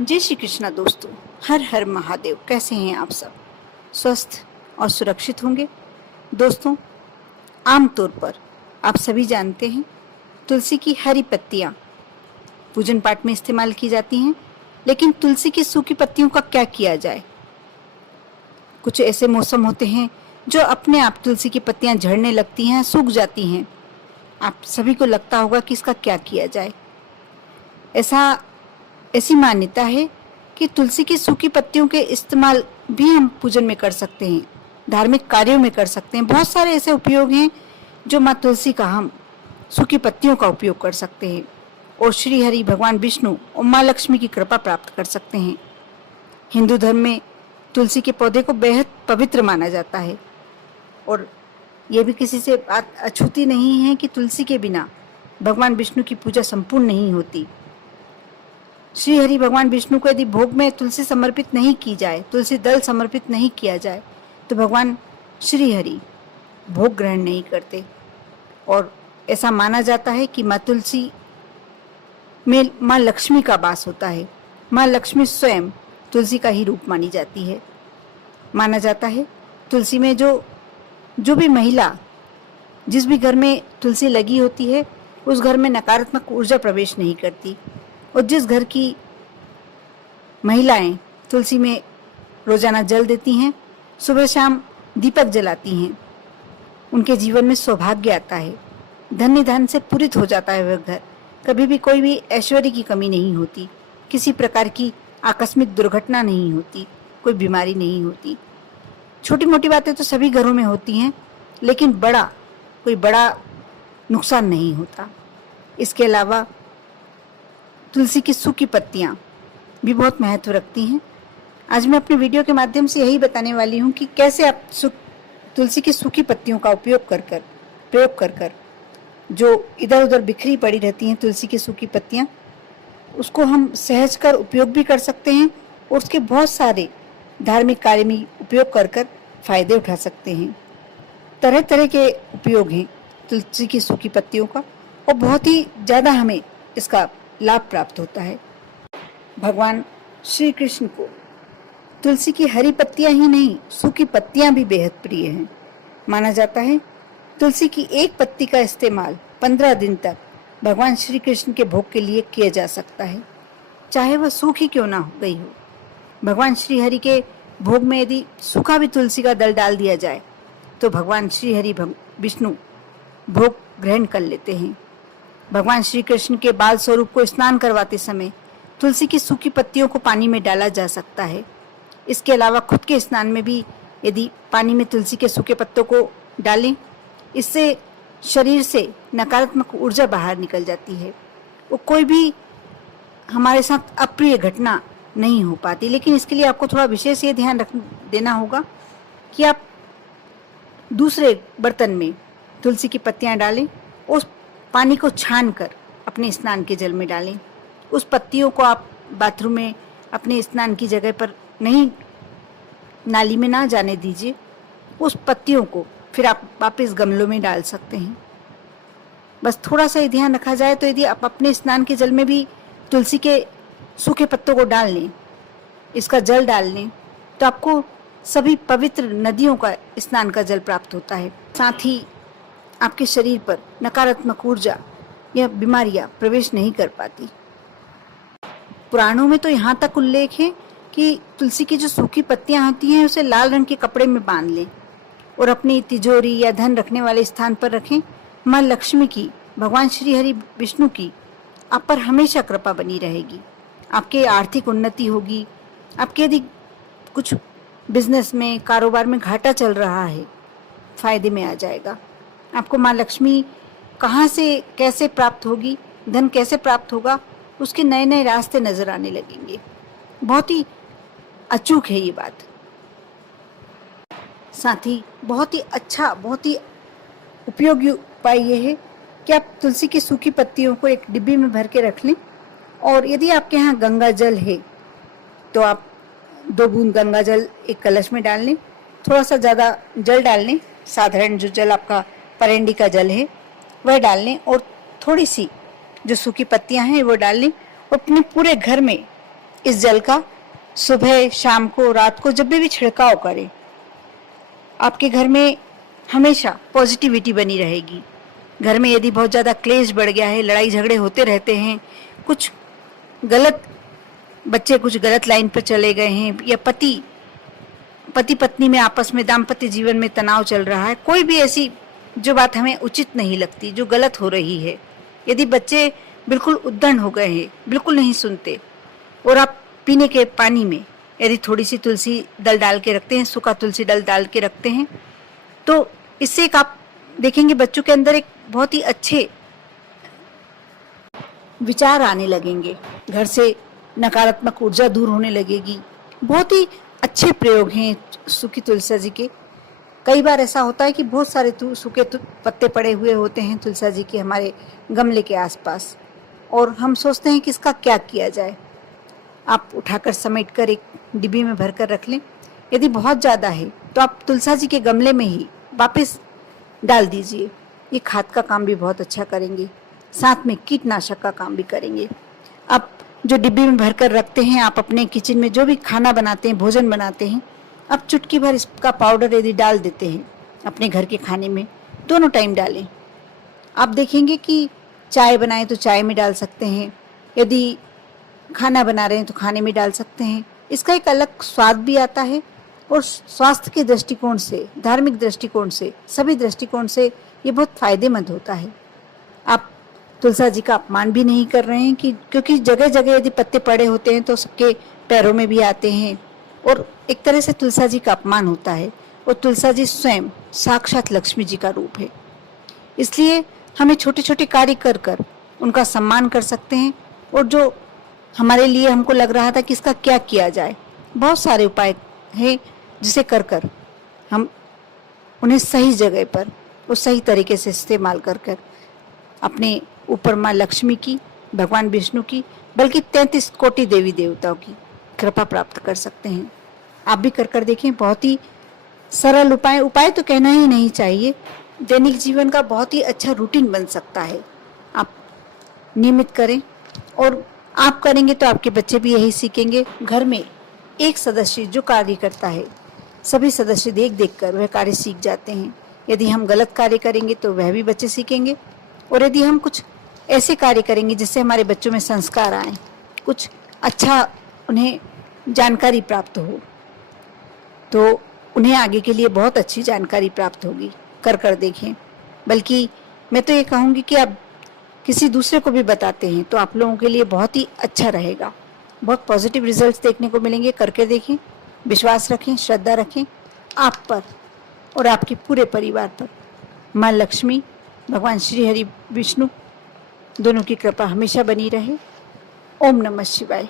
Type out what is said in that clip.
जय श्री कृष्णा दोस्तों। हर हर महादेव। कैसे हैं आप सब? स्वस्थ और सुरक्षित होंगे। दोस्तों, आमतौर पर आप सभी जानते हैं तुलसी की हरी पत्तियां पूजन पाठ में इस्तेमाल की जाती हैं, लेकिन तुलसी की सूखी पत्तियों का क्या किया जाए? कुछ ऐसे मौसम होते हैं जो अपने आप तुलसी की पत्तियां झड़ने लगती हैं, सूख जाती हैं। आप सभी को लगता होगा कि इसका क्या किया जाए। ऐसी मान्यता है कि तुलसी की सूखी पत्तियों के इस्तेमाल भी हम पूजन में कर सकते हैं, धार्मिक कार्यों में कर सकते हैं। बहुत सारे ऐसे उपयोग हैं जो माँ तुलसी का हम सूखी पत्तियों का उपयोग कर सकते हैं और श्री हरि भगवान विष्णु और माँ लक्ष्मी की कृपा प्राप्त कर सकते हैं। हिंदू धर्म में तुलसी के पौधे को बेहद पवित्र माना जाता है और ये भी किसी से बात अछूती नहीं है कि तुलसी के बिना भगवान विष्णु की पूजा संपूर्ण नहीं होती। श्री हरि भगवान विष्णु को यदि भोग में तुलसी समर्पित नहीं की जाए, तुलसी दल समर्पित नहीं किया जाए, तो भगवान श्री हरि भोग ग्रहण नहीं करते। और ऐसा माना जाता है कि माँ तुलसी में माँ लक्ष्मी का वास होता है। माँ लक्ष्मी स्वयं तुलसी का ही रूप मानी जाती है। माना जाता है तुलसी में जो भी महिला, जिस भी घर में तुलसी लगी होती है, उस घर में नकारात्मक ऊर्जा प्रवेश नहीं करती। और जिस घर की महिलाएं तुलसी में रोजाना जल देती हैं, सुबह शाम दीपक जलाती हैं, उनके जीवन में सौभाग्य आता है, धन्य धन से पूरित हो जाता है वह घर। कभी भी कोई भी ऐश्वर्य की कमी नहीं होती, किसी प्रकार की आकस्मिक दुर्घटना नहीं होती, कोई बीमारी नहीं होती। छोटी मोटी बातें तो सभी घरों में होती हैं, लेकिन कोई बड़ा नुकसान नहीं होता। इसके अलावा तुलसी की सूखी पत्तियां भी बहुत महत्व रखती हैं। आज मैं अपने वीडियो के माध्यम से यही बताने वाली हूं कि कैसे आप तुलसी की सूखी पत्तियों का प्रयोग कर कर जो इधर उधर बिखरी पड़ी रहती हैं तुलसी की सूखी पत्तियां, उसको हम सहज कर उपयोग भी कर सकते हैं और उसके बहुत सारे धार्मिक कार्य में उपयोग कर कर फायदे उठा सकते हैं। तरह तरह के उपयोग हैं तुलसी की सूखी पत्तियों का और बहुत ही ज़्यादा हमें इसका लाभ प्राप्त होता है। भगवान श्री कृष्ण को तुलसी की हरी पत्तियां ही नहीं, सूखी पत्तियां भी बेहद प्रिय हैं। माना जाता है तुलसी की एक पत्ती का इस्तेमाल 15 दिन तक भगवान श्री कृष्ण के भोग के लिए किया जा सकता है, चाहे वह सूखी क्यों ना हो गई हो। भगवान श्री हरि के भोग में यदि सूखा भी तुलसी का दल डाल दिया जाए तो भगवान श्री हरि विष्णु भोग ग्रहण कर लेते हैं। भगवान श्री कृष्ण के बाल स्वरूप को स्नान करवाते समय तुलसी की सूखी पत्तियों को पानी में डाला जा सकता है। इसके अलावा खुद के स्नान में भी यदि पानी में तुलसी के सूखे पत्तों को डालें, इससे शरीर से नकारात्मक ऊर्जा बाहर निकल जाती है। वो कोई भी हमारे साथ अप्रिय घटना नहीं हो पाती। लेकिन इसके लिए आपको थोड़ा विशेष ये ध्यान देना होगा कि आप दूसरे बर्तन में तुलसी की पत्तियां डालें, उस पानी को छान कर अपने स्नान के जल में डालें। उस पत्तियों को आप बाथरूम में अपने स्नान की जगह पर नहीं, नाली में ना जाने दीजिए। उस पत्तियों को फिर आप वापस गमलों में डाल सकते हैं। बस थोड़ा सा ही ध्यान रखा जाए तो यदि आप अपने स्नान के जल में भी तुलसी के सूखे पत्तों को डाल लें, इसका जल डाल लें, तो आपको सभी पवित्र नदियों का स्नान का जल प्राप्त होता है। साथ ही आपके शरीर पर नकारात्मक ऊर्जा या बीमारियां प्रवेश नहीं कर पाती। पुराणों में तो यहाँ तक उल्लेख है कि तुलसी की जो सूखी पत्तियां होती हैं उसे लाल रंग के कपड़े में बांध लें और अपनी तिजोरी या धन रखने वाले स्थान पर रखें। माँ लक्ष्मी की, भगवान श्री हरि विष्णु की आप पर हमेशा कृपा बनी रहेगी। आपके आर्थिक उन्नति होगी। आपके यदि कुछ बिजनेस में, कारोबार में घाटा चल रहा है, फायदे में आ जाएगा। आपको माँ लक्ष्मी कहाँ से कैसे प्राप्त होगी, धन कैसे प्राप्त होगा, उसके नए नए रास्ते नजर आने लगेंगे। बहुत ही अचूक है ये बात। साथ ही बहुत ही अच्छा, बहुत ही उपयोगी उपाय ये है कि आप तुलसी की सूखी पत्तियों को एक डिब्बी में भर के रख लें और यदि आपके यहाँ गंगा जल है तो आप 2 बूंद गंगा जल एक कलश में डाल लें। थोड़ा सा ज़्यादा जल डाल लें, साधारण जो जल आपका परेंडी का जल है वह डाल लें और थोड़ी सी जो सूखी पत्तियां हैं वो डाल लें और अपने पूरे घर में इस जल का सुबह, शाम को, रात को जब भी छिड़काव करें, आपके घर में हमेशा पॉजिटिविटी बनी रहेगी। घर में यदि बहुत ज़्यादा क्लेश बढ़ गया है, लड़ाई झगड़े होते रहते हैं, कुछ गलत बच्चे कुछ गलत लाइन पर चले गए हैं, या पति पत्नी में आपस में दाम्पत्य जीवन में तनाव चल रहा है, कोई भी ऐसी जो बात हमें उचित नहीं लगती, जो गलत हो रही है, यदि बच्चे बिल्कुल उद्दंड हो गए हैं, बिल्कुल नहीं सुनते, और आप पीने के पानी में यदि थोड़ी सी तुलसी दल डाल के रखते हैं, सूखा तुलसी दल डाल के रखते हैं, तो इससे एक आप देखेंगे बच्चों के अंदर एक बहुत ही अच्छे विचार आने लगेंगे, घर से नकारात्मक ऊर्जा दूर होने लगेगी। बहुत ही अच्छे प्रयोग हैं सूखी तुलसी जी के। कई बार ऐसा होता है कि बहुत सारे सूखे पत्ते पड़े हुए होते हैं तुलसी जी के हमारे गमले के आसपास, और हम सोचते हैं कि इसका क्या किया जाए। आप उठाकर समेट कर एक डिब्बी में भर कर रख लें। यदि बहुत ज़्यादा है तो आप तुलसी जी के गमले में ही वापस डाल दीजिए। ये खाद का काम भी बहुत अच्छा करेंगे, साथ में कीटनाशक का काम भी करेंगे। आप जो डिब्बी में भर कर रखते हैं, आप अपने किचन में जो भी खाना बनाते हैं, भोजन बनाते हैं, आप चुटकी भर इसका पाउडर यदि डाल देते हैं अपने घर के खाने में, दोनों टाइम डालें, आप देखेंगे कि चाय बनाएं तो चाय में डाल सकते हैं, यदि खाना बना रहे हैं तो खाने में डाल सकते हैं। इसका एक अलग स्वाद भी आता है, और स्वास्थ्य के दृष्टिकोण से, धार्मिक दृष्टिकोण से, सभी दृष्टिकोण से ये बहुत फायदेमंद होता है। आप तुलसी जी का अपमान भी नहीं कर रहे हैं, कि क्योंकि जगह जगह यदि पत्ते पड़े होते हैं तो सबके पैरों में भी आते हैं, और एक तरह से तुलसी जी का अपमान होता है। और तुलसी जी स्वयं साक्षात लक्ष्मी जी का रूप है, इसलिए हमें छोटे छोटे कार्य कर कर उनका सम्मान कर सकते हैं। और जो हमारे लिए हमको लग रहा था कि इसका क्या किया जाए, बहुत सारे उपाय हैं जिसे कर कर हम उन्हें सही जगह पर और सही तरीके से इस्तेमाल कर कर अपने ऊपर माँ लक्ष्मी की, भगवान विष्णु की, बल्कि 33 कोटि देवी देवताओं की कृपा प्राप्त कर सकते हैं। आप भी कर देखें। बहुत ही सरल उपाय तो कहना ही नहीं चाहिए, दैनिक जीवन का बहुत ही अच्छा रूटीन बन सकता है। आप नियमित करें, और आप करेंगे तो आपके बच्चे भी यही सीखेंगे। घर में एक सदस्य जो कार्य करता है, सभी सदस्य देख देख कर वह कार्य सीख जाते हैं। यदि हम गलत कार्य करेंगे तो वह भी बच्चे सीखेंगे, और यदि हम कुछ ऐसे कार्य करेंगे जिससे हमारे बच्चों में संस्कार आए, कुछ अच्छा उन्हें जानकारी प्राप्त हो, तो उन्हें आगे के लिए बहुत अच्छी जानकारी प्राप्त होगी। कर देखें। बल्कि मैं तो ये कहूँगी कि आप किसी दूसरे को भी बताते हैं तो आप लोगों के लिए बहुत ही अच्छा रहेगा। बहुत पॉजिटिव रिजल्ट्स देखने को मिलेंगे। करके देखें, विश्वास रखें, श्रद्धा रखें आप पर और आपके पूरे परिवार पर। माँ लक्ष्मी, भगवान श्री हरि विष्णु दोनों की कृपा हमेशा बनी रहे। ओम नमः शिवाय।